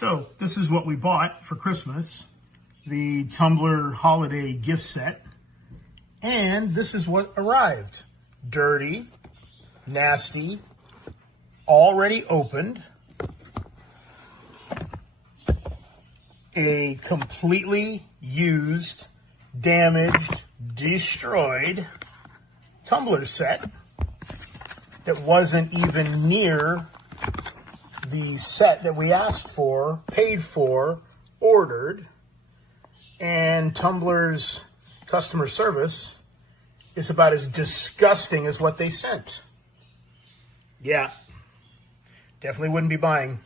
So this is what we bought for Christmas, the Tumbler holiday gift set. And this is what arrived. Dirty, nasty, already opened, a completely used, damaged, destroyed tumbler set that wasn't even near the set that we asked for, paid for, ordered. And Tumbler's customer service is about as disgusting as what they sent. Yeah, definitely wouldn't be buying.